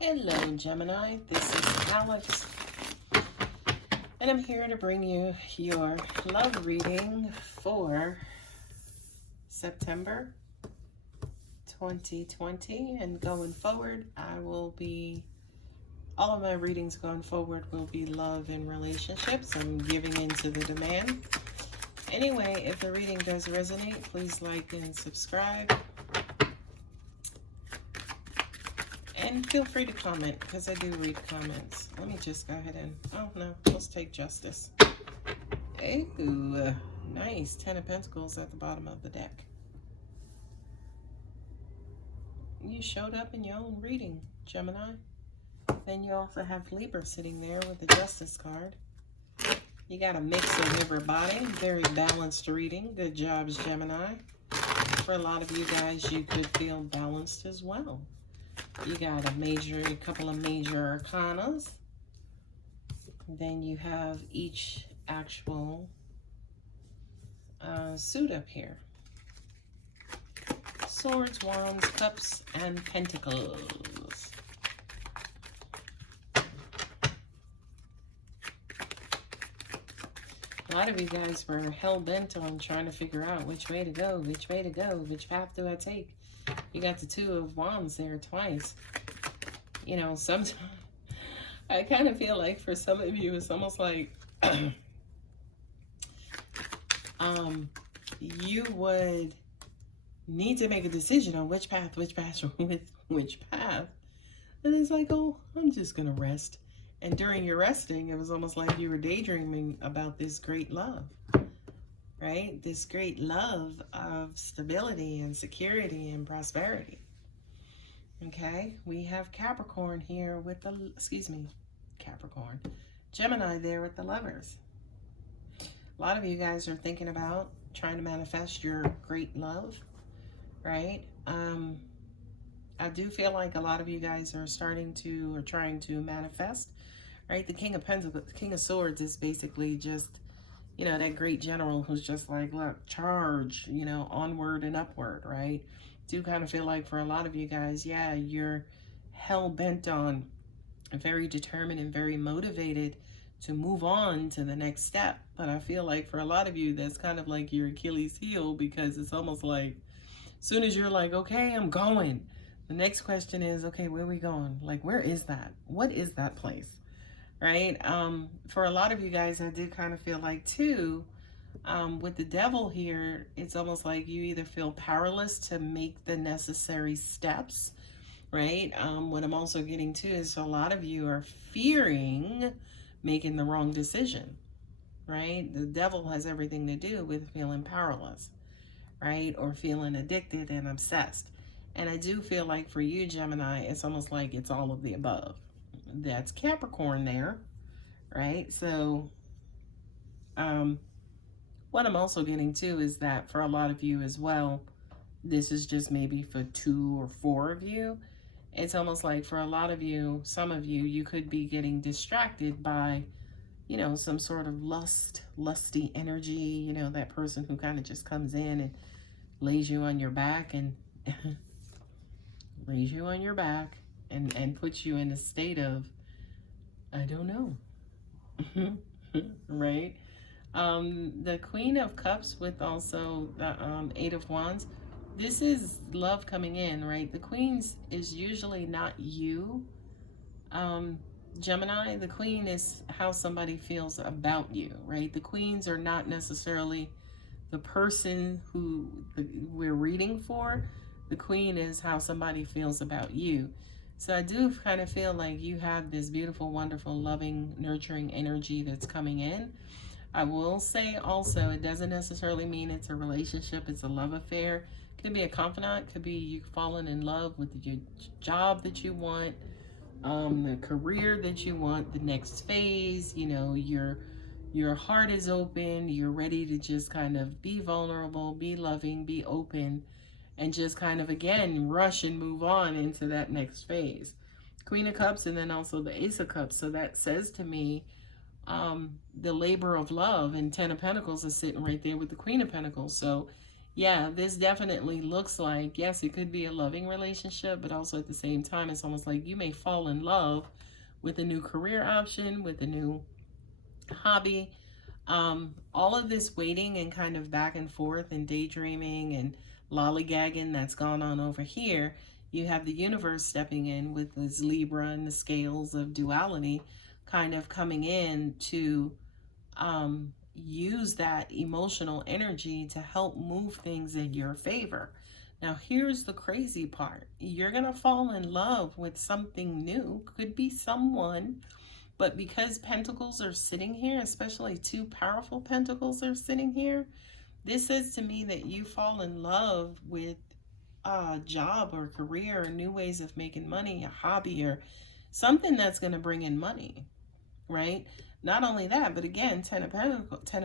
Hello, Gemini. This is Alex, and I'm here to bring you your love reading for September 2020. And going forward, all of my readings going forward will be love and relationships. I'm giving into the demand. Anyway, if the reading does resonate, please like and subscribe. And feel free to comment, because I do read comments. Let me just go ahead and, oh no, let's take justice. Ooh, nice. 10 of Pentacles at the bottom of the deck. You showed up in your own reading, Gemini. Then you also have Libra sitting there with the Justice card. You got a mix of everybody. Very balanced reading. Good jobs, Gemini. For a lot of you guys, you could feel balanced as well. You got a couple of major arcanas. Then you have each actual suit up here. Swords, Wands, Cups, and Pentacles. A lot of you guys were hell-bent on trying to figure out which way to go, which path do I take? You got the Two of Wands there twice. You know, sometimes I kind of feel like for some of you, it's almost like you would need to make a decision on which path. And it's like, oh, I'm just going to rest. And during your resting, it was almost like you were daydreaming about this great love. Right? This great love of stability and security and prosperity. Okay? We have Capricorn here with the, Capricorn. Gemini there with the Lovers. A lot of you guys are thinking about trying to manifest your great love. Right? I do feel like a lot of you guys are trying to manifest. Right? The King of Pentacles, the King of Swords is basically just, you know, that great general who's just like, look, charge, you know, onward and upward, right? Do kind of feel like for a lot of you guys, yeah, you're hell-bent on, very determined and very motivated to move on to the next step. But I feel like for a lot of you, that's kind of like your Achilles heel, because it's almost like as soon as you're like, okay, I'm going, the next question is, okay, where are we going? Like, where is that? What is that place? Right? For a lot of you guys, I do kind of feel like too, with the Devil here, it's almost like you either feel powerless to make the necessary steps, right? What I'm also getting to is a lot of you are fearing making the wrong decision, right? The Devil has everything to do with feeling powerless, right? Or feeling addicted and obsessed. And I do feel like for you, Gemini, it's almost like it's all of the above. That's Capricorn there, right? So what I'm also getting to is that for a lot of you as well, this is just maybe for 2 or 4 of you. It's almost like for a lot of you, some of you, you could be getting distracted by, you know, some sort of lusty energy, you know, that person who kind of just comes in and lays you on your back and lays you on your back and puts you in a state of, I don't know, right? The Queen of Cups with also the 8 of Wands. This is love coming in, right? The Queens is usually not you. Gemini, the Queen is how somebody feels about you, right? The Queens are not necessarily the person who we're reading for. The Queen is how somebody feels about you. So I do kind of feel like you have this beautiful, wonderful, loving, nurturing energy that's coming in. I will say also, it doesn't necessarily mean it's a relationship, it's a love affair. Could be a confidant, could be you falling in love with your job that you want, the career that you want, the next phase, you know, your heart is open, you're ready to just kind of be vulnerable, be loving, be open, and just kind of, again, rush and move on into that next phase. Queen of Cups and then also the Ace of Cups. So that says to me, the labor of love, and 10 of Pentacles is sitting right there with the Queen of Pentacles. So Yeah, this definitely looks like, yes, it could be a loving relationship, but also at the same time, it's almost like you may fall in love with a new career option, with a new hobby. All of this waiting and kind of back and forth and daydreaming and lollygagging that's gone on over here, you have the universe stepping in with this Libra and the scales of duality kind of coming in to use that emotional energy to help move things in your favor. Now, here's the crazy part. You're going to fall in love with something new. Could be someone, but because pentacles are sitting here, especially two powerful pentacles are sitting here, this says to me that you fall in love with a job or career or new ways of making money, a hobby or something that's going to bring in money, right? Not only that, but again, Ten of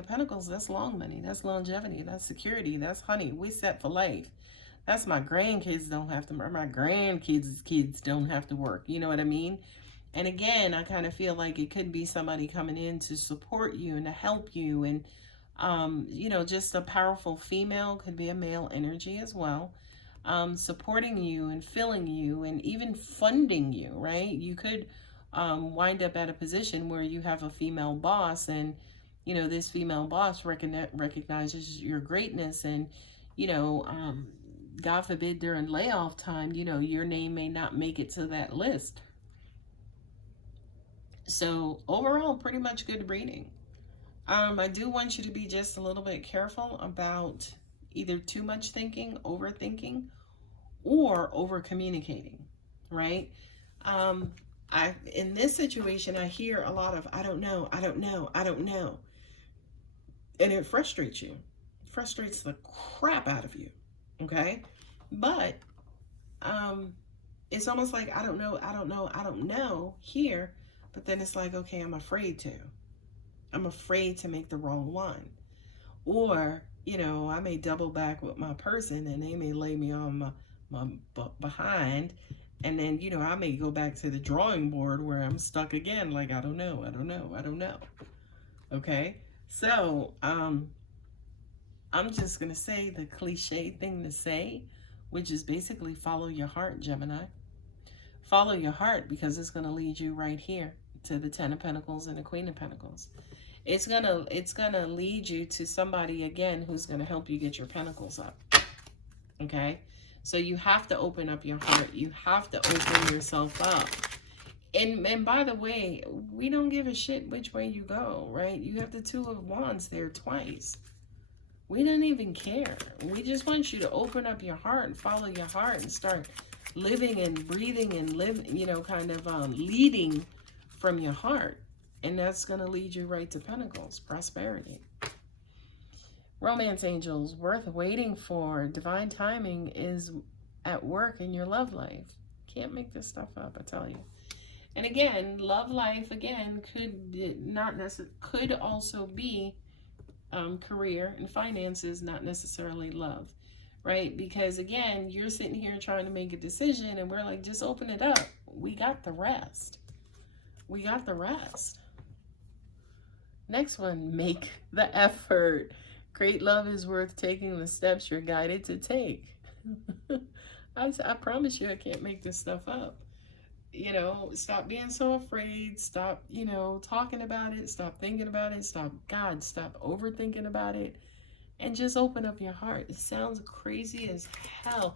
Pentacles, that's long money, that's longevity, that's security, that's honey, we set for life. That's my grandkids don't have to, or my grandkids' kids don't have to work. You know what I mean? And again, I kind of feel like it could be somebody coming in to support you and to help you. And, you know, just a powerful female, could be a male energy as well, supporting you and filling you and even funding you, right? You could wind up at a position where you have a female boss and, you know, this female boss recognizes your greatness and, you know, God forbid during layoff time, you know, your name may not make it to that list. So overall, pretty much good reading. I do want you to be just a little bit careful about either too much thinking, overthinking, or over communicating, right? In this situation, I hear a lot of, I don't know, I don't know, I don't know. And it frustrates you. It frustrates the crap out of you, okay? But it's almost like, I don't know, I don't know, I don't know here. But then it's like, okay, I'm afraid to. I'm afraid to make the wrong one. Or, you know, I may double back with my person and they may lay me on my behind. And then, you know, I may go back to the drawing board where I'm stuck again. Like, I don't know, I don't know, I don't know. Okay? So, I'm just going to say the cliche thing to say, which is basically follow your heart, Gemini. Follow your heart because it's going to lead you right here to the Ten of Pentacles and the Queen of Pentacles. It's gonna lead you to somebody again who's gonna help you get your pentacles up. Okay, so you have to open up your heart. You have to open yourself up. And by the way, we don't give a shit which way you go, right? You have the Two of Wands there twice. We don't even care. We just want you to open up your heart and follow your heart and start living and breathing and living, you know, kind of leading from your heart. And that's going to lead you right to Pentacles, prosperity. Romance angels, worth waiting for. Divine timing is at work in your love life. Can't make this stuff up, I tell you. And again, love life, again, could also be career and finances, not necessarily love, right? Because again, you're sitting here trying to make a decision and we're like, just open it up. We got the rest. We got the rest. Next one, make the effort. Great love is worth taking the steps you're guided to take. I promise you I can't make this stuff up. You know, stop being so afraid. Stop, you know, talking about it. Stop thinking about it. Stop overthinking about it. And just open up your heart. It sounds crazy as hell.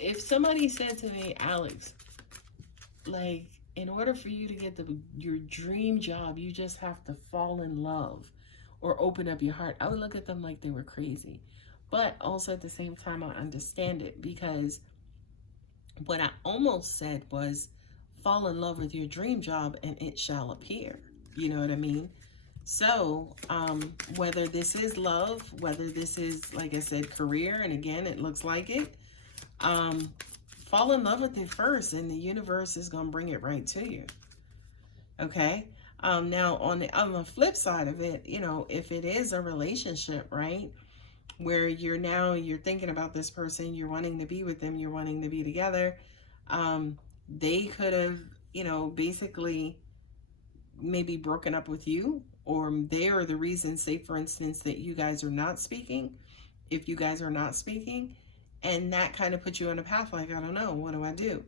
If somebody said to me, Alex, like, in order for you to get your dream job, you just have to fall in love or open up your heart, I would look at them like they were crazy. But also at the same time, I understand it, because what I almost said was fall in love with your dream job and it shall appear. You know what I mean? So whether this is love, whether this is, like I said, career, and again, it looks like it, fall in love with it first, and the universe is going to bring it right to you. Okay? Now, on the flip side of it, you know, if it is a relationship, right, where you're thinking about this person, you're wanting to be with them, you're wanting to be together, they could have, you know, basically maybe broken up with you, or they are the reason, say, for instance, that you guys are not speaking. if you guys are not speaking, and that kind of puts you on a path like, I don't know, what do I do?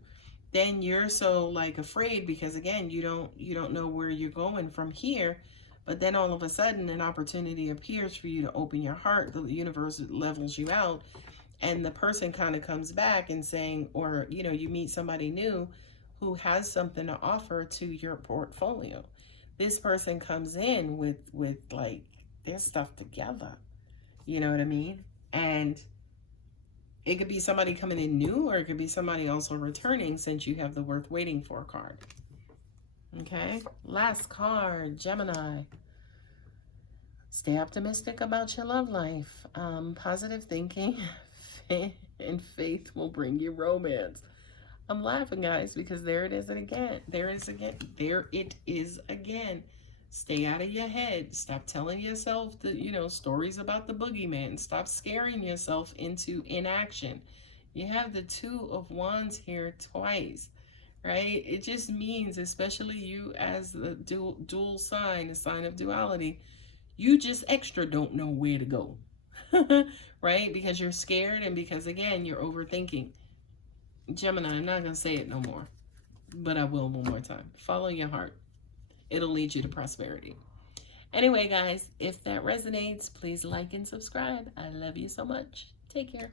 Then you're so like afraid because again, you don't know where you're going from here. But then all of a sudden an opportunity appears for you to open your heart. The universe levels you out, and the person kind of comes back and saying, or you meet somebody new who has something to offer to your portfolio. This person comes in with like their stuff together. You know what I mean? And it could be somebody coming in new, or it could be somebody also returning, since you have the worth waiting for card. Okay, last card, Gemini. Stay optimistic about your love life. Positive thinking and faith will bring you romance. I'm laughing, guys, because there it is again. There it is again. Stay out of your head. Stop telling yourself the, stories about the boogeyman. Stop scaring yourself into inaction. You have the Two of Wands here twice, right? It just means, especially you as the dual sign, a sign of duality, you just extra don't know where to go, right? Because you're scared, and because, again, you're overthinking. Gemini, I'm not going to say it no more, but I will one more time. Follow your heart. It'll lead you to prosperity. Anyway, guys, if that resonates, please like and subscribe. I love you so much. Take care.